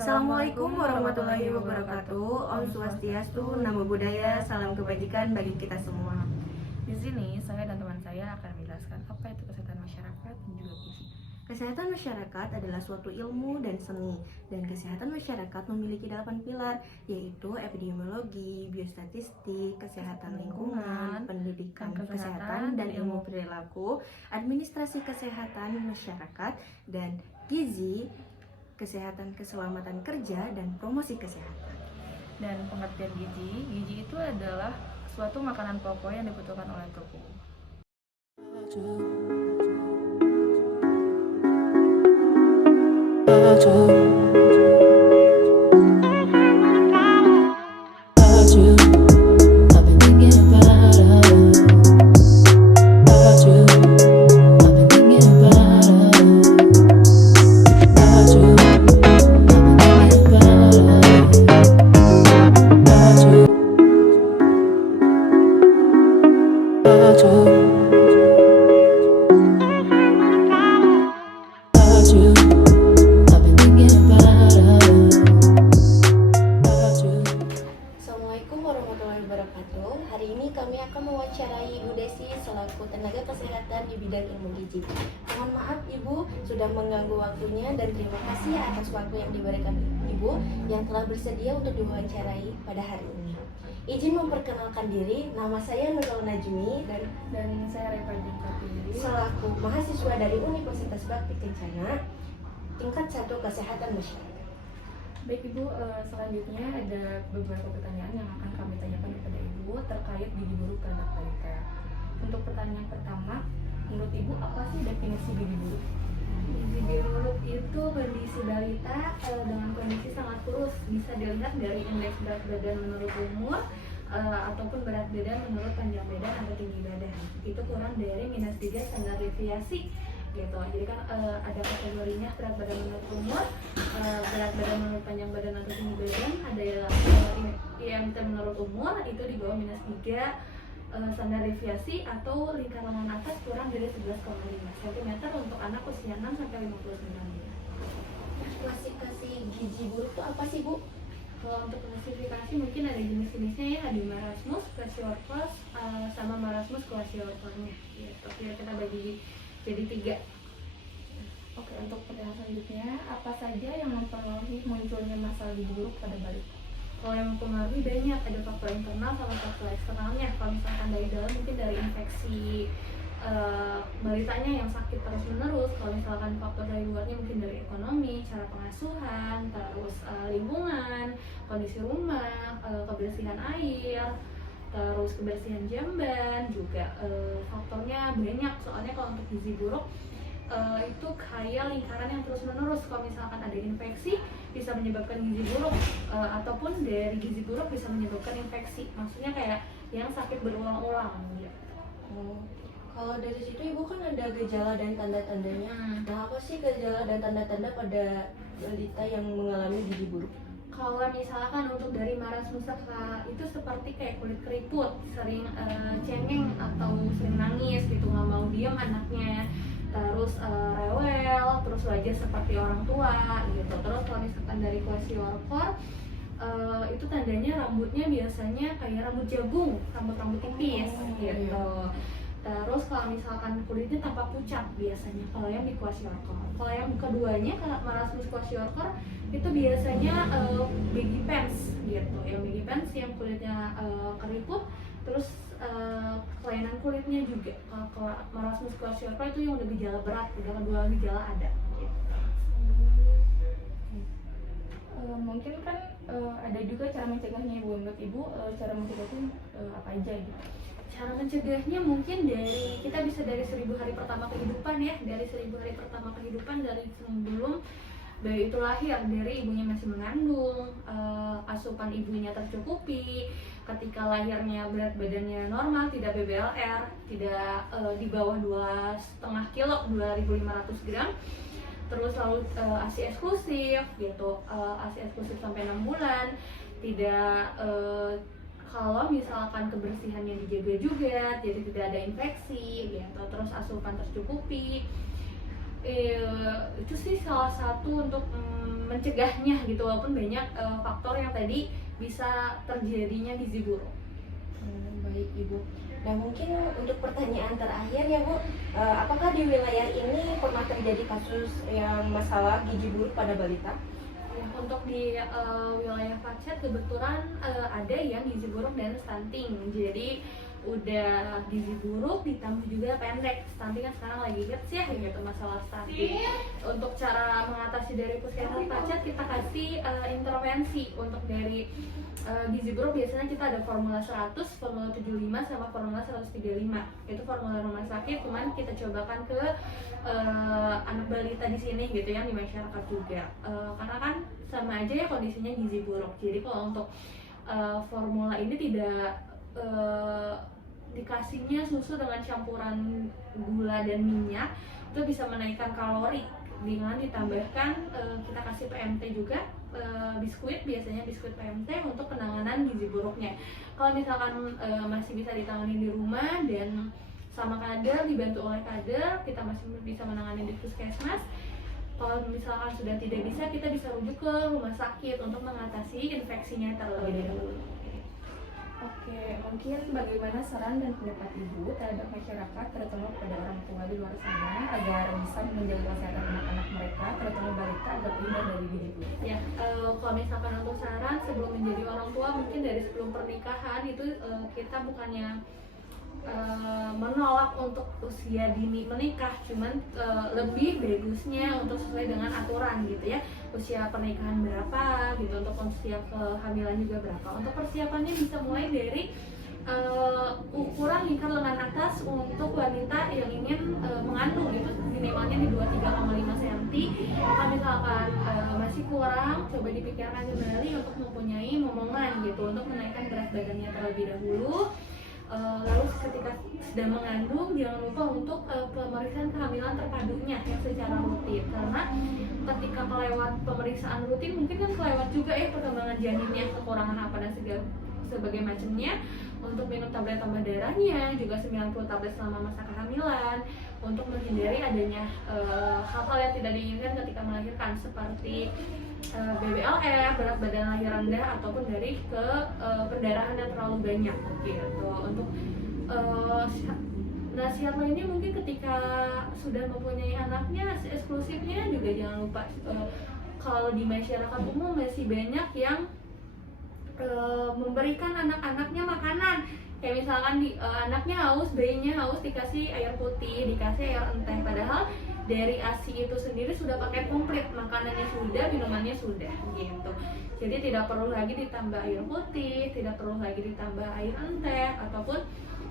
Assalamualaikum warahmatullahi wabarakatuh. Om Swastiastu, Namo Buddhaya, salam kebajikan bagi kita semua. Di sini saya dan teman saya akan menjelaskan apa itu kesehatan masyarakat dan juga gizi. Kesehatan masyarakat adalah suatu ilmu dan seni, dan kesehatan masyarakat memiliki 8 pilar, yaitu epidemiologi, biostatistik, kesehatan lingkungan, pendidikan kesehatan dan ilmu perilaku, administrasi kesehatan masyarakat, dan gizi, kesehatan keselamatan kerja, dan promosi kesehatan. Dan pengertian gizi itu adalah suatu makanan pokok yang dibutuhkan oleh tubuh. Assalamualaikum warahmatullahi wabarakatuh. Hari ini kami akan mewawancarai Ibu Desi selaku tenaga kesehatan di bidang ilmu gizi. Mohon maaf Ibu sudah mengganggu waktunya, dan terima kasih atas waktu yang diberikan Ibu yang telah bersedia untuk diwawancarai pada hari ini. Izin memperkenalkan diri, nama saya Nurul Najmi Dan saya Repa Jumkatiri selaku mahasiswa dari Universitas Bakti Kencana tingkat 1 kesehatan masyarakat. Baik Ibu, selanjutnya ada beberapa pertanyaan yang akan kami tanyakan kepada Ibu terkait gizi buruk terhadap balita. Untuk pertanyaan pertama, menurut Ibu apa sih definisi gizi buruk? Gizi buruk itu kondisi balita dengan kondisi sangat kurus, bisa dilihat dari indeks berat badan menurut umur ataupun berat badan menurut panjang badan atau tinggi badan. Itu kurang dari -3 standar deviasi gitu. Jadi kan ada kategorinya berat badan menurut umur, berat badan menurut panjang badan atau tinggi badan, ada IMT menurut umur itu di bawah -3 standar deviasi atau lingkaran atas kurang dari 11,5 cm untuk anak usia 6 sampai 59 bulan. Klasifikasi gizi buruk itu apa sih Bu? Kalau untuk klasifikasi mungkin ada jenis-jenisnya ya, ada marasmus, kwashiorkor, sama marasmus kwashiorkornya gitu. Ya, kita bagi jadi 3. Oke, untuk pertanyaan selanjutnya, apa saja yang mempengaruhi munculnya masalah gizi buruk pada balita? Kalau yang mempengaruhi banyak, ada faktor internal sama faktor eksternalnya. Kalau misalkan dari dalam mungkin dari infeksi balitanya yang sakit terus menerus. Kalau misalkan faktor dari luarnya mungkin dari ekonomi, cara pengasuhan, terus lingkungan, kondisi rumah, kebersihan air, terus kebersihan jamban juga. Faktornya banyak, soalnya kalau untuk gizi buruk itu kayak lingkaran yang terus menerus. Kalau misalkan ada infeksi bisa menyebabkan gizi buruk, ataupun dari gizi buruk bisa menyebabkan infeksi, maksudnya kayak yang sakit berulang-ulang gitu. Kalau dari situ Ibu kan ada gejala dan tanda-tandanya. Nah, apa sih gejala dan tanda-tanda pada balita yang mengalami gizi buruk? Kalau misalkan untuk dari marasmus itu seperti kayak kulit keriput, sering cengeng atau sering nangis gitu, nggak mau diam anaknya, terus rewel, terus wajah seperti orang tua gitu. Terus kalau misalkan dari kwashiorkor itu tandanya rambutnya biasanya kayak rambut jagung, rambut tipis gitu. Terus kalau misalkan kulitnya tampak pucat biasanya kalau yang di kwashiorkor. Kalau yang keduanya marasmus kwashiorkor itu biasanya baggy pants gitu. Yang baggy pants yang kulitnya keriput, terus kelainan kulitnya juga. Kalau marasmus kwashiorkor itu yang udah gejala berat, udah kedua gejala ada gitu. Mungkin kan ada juga cara mencegahnya Ibu. Menurut Ibu cara mencegahnya apa aja gitu? Cara mencegahnya mungkin kita bisa dari 1000 hari pertama kehidupan ya, dari 1000 hari pertama kehidupan, dari sebelum bayi itu lahir, dari ibunya masih mengandung, asupan ibunya tercukupi, ketika lahirnya berat badannya normal, tidak BBLR, tidak di bawah 2,5 kilo, 2.500 gram, terus lalu ASI eksklusif gitu, ASI eksklusif sampai 6 bulan, tidak kalau misalkan kebersihannya dijaga juga, jadi tidak ada infeksi gitu, terus asupan tercukupi, Itu sih salah satu untuk mencegahnya gitu, walaupun banyak faktor yang tadi bisa terjadinya gizi buruk. Baik Ibu. Nah mungkin untuk pertanyaan terakhir ya Bu, apakah di wilayah ini pernah terjadi kasus yang masalah gizi buruk pada balita? Ya, untuk di wilayah Pacet kebetulan ada yang gizi buruk dan stunting. Jadi udah gizi buruk ditambah juga pendek. Stunting kan sekarang lagi hits ya gitu, masalah stunting. Untuk cara mengatasi dari Puskesmas Pacet, kita kasih intervensi. Untuk dari gizi buruk biasanya kita ada formula 100, formula 75 sama formula 135. Itu formula rumah sakit, cuman kita cobakan ke anak balita di sini gitu ya, di masyarakat juga. Karena kan sama aja ya kondisinya gizi buruk. Jadi kalau untuk formula ini tidak dikasihnya susu dengan campuran gula dan minyak, itu bisa menaikkan kalori. Dengan ditambahkan kita kasih PMT juga, biskuit, biasanya biskuit PMT untuk penanganan gizi buruknya. Kalau misalkan masih bisa ditangani di rumah dan sama kader, dibantu oleh kader, kita masih bisa menangani di puskesmas. Kalau misalkan sudah tidak bisa, kita bisa rujuk ke rumah sakit untuk mengatasi infeksinya terlebih dahulu. Oke, mungkin bagaimana saran dan pendapat Ibu terhadap masyarakat, terutama kepada orang tua di luar sana, agar bisa menjaga kesehatan anak-anak mereka, terutama balita, agar terhindar dari gizi buruk? Ya, kalau misalkan untuk saran sebelum menjadi orang tua, mungkin dari sebelum pernikahan itu kita bukannya menolak untuk usia dini menikah, cuman lebih bagusnya untuk sesuai dengan aturan gitu ya, usia pernikahan berapa gitu, untuk usia kehamilan juga berapa. Untuk persiapannya bisa mulai dari ukuran lingkar lengan atas untuk wanita yang ingin mengandung gitu, minimalnya di 23,5 cm. Kalau misalkan masih kurang, coba dipikirkan kembali untuk mempunyai momongan gitu, untuk menaikkan berat badannya terlebih dahulu. Lalu ketika sedang mengandung, jangan lupa untuk pemeriksaan kehamilan terpadunya yang secara rutin, karena ketika melewat pemeriksaan rutin mungkin kan kelewat juga ya perkembangan janinnya, kekurangan apa dan segala sebagai macamnya. Untuk minum tablet tambah darahnya juga 90 tablet selama masa kehamilan, untuk menghindari adanya hal-hal yang tidak diinginkan ketika melahirkan, seperti BBLF, berat badan lahir rendah, ataupun dari ke perdarahan yang terlalu banyak gitu. Untuk nasihat lainnya mungkin ketika sudah mempunyai anaknya, eksklusifnya juga jangan lupa kalau di masyarakat umum masih banyak yang memberikan anak-anaknya makanan. Kayak misalkan anaknya haus, bayinya haus, dikasih air putih, dikasih air enteh, padahal dari ASI itu sendiri sudah pakai komplit, makanannya sudah, minumannya sudah gitu. Jadi tidak perlu lagi ditambah air putih, tidak perlu lagi ditambah air enteh, ataupun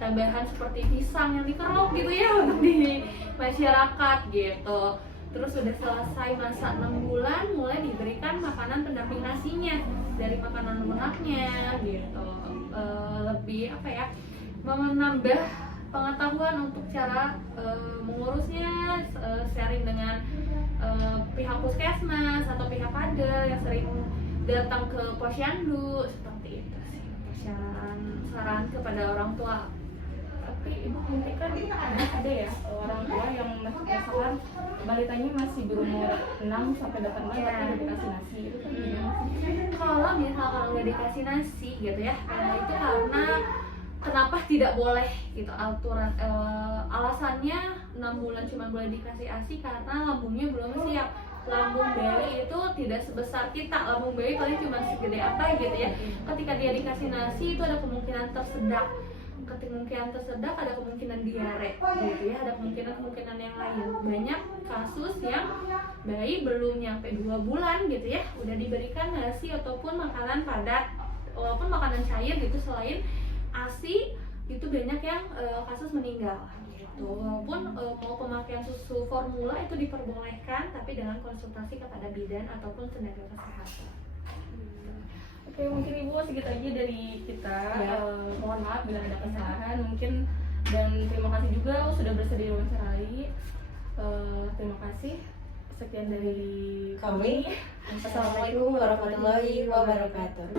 tambahan seperti pisang yang dikerok gitu ya untuk di masyarakat gitu. Terus sudah selesai masa 6 bulan, mulai diberikan makanan pendamping ASI-nya dari makanan lunaknya gitu. Lebih apa ya, menambah pengetahuan untuk cara mengurusnya, sharing dengan pihak puskesmas atau pihak kader yang sering datang ke posyandu, seperti itu sih saran kepada orang tua. Tapi Ibu mungkin kan ada ya orang tua yang misalkan balitanya masih berumur 6 sampai 8 bulan tapi udah dikasih nasi, itu kan gimana sih? Kalau misalkan nggak dikasih nasi gitu ya, itu karena kenapa tidak boleh gitu aturan, alasannya 6 bulan cuma boleh dikasih ASI karena lambungnya belum siap. Lambung bayi itu tidak sebesar kita, lambung bayi paling cuma segede apa gitu ya. Ketika dia dikasih nasi itu ada kemungkinan tersedak, ada kemungkinan diare gitu ya, ada kemungkinan yang lain. Banyak kasus yang bayi belum nyampe 2 bulan gitu ya udah diberikan nasi ataupun makanan padat, walaupun makanan cair gitu selain ASI, itu banyak yang kasus meninggal gitu. Walaupun mau pemakaian susu formula itu diperbolehkan, tapi dengan konsultasi kepada bidan ataupun tenaga kesehatan. Oke, mungkin Ibu segitu aja dari kita. Mohon maaf bila ada kesalahan mungkin, dan terima kasih juga sudah bersedia wawancarai. Terima kasih. Sekian dari Kami. Assalamualaikum warahmatullahi wabarakatuh.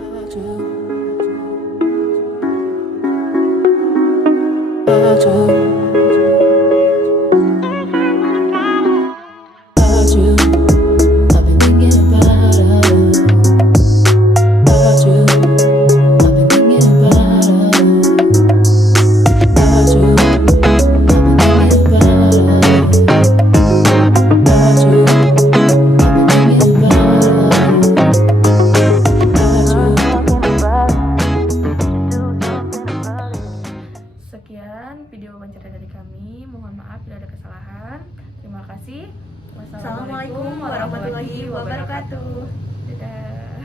Terima kasih. Assalamualaikum warahmatullahi wabarakatuh. Dadah.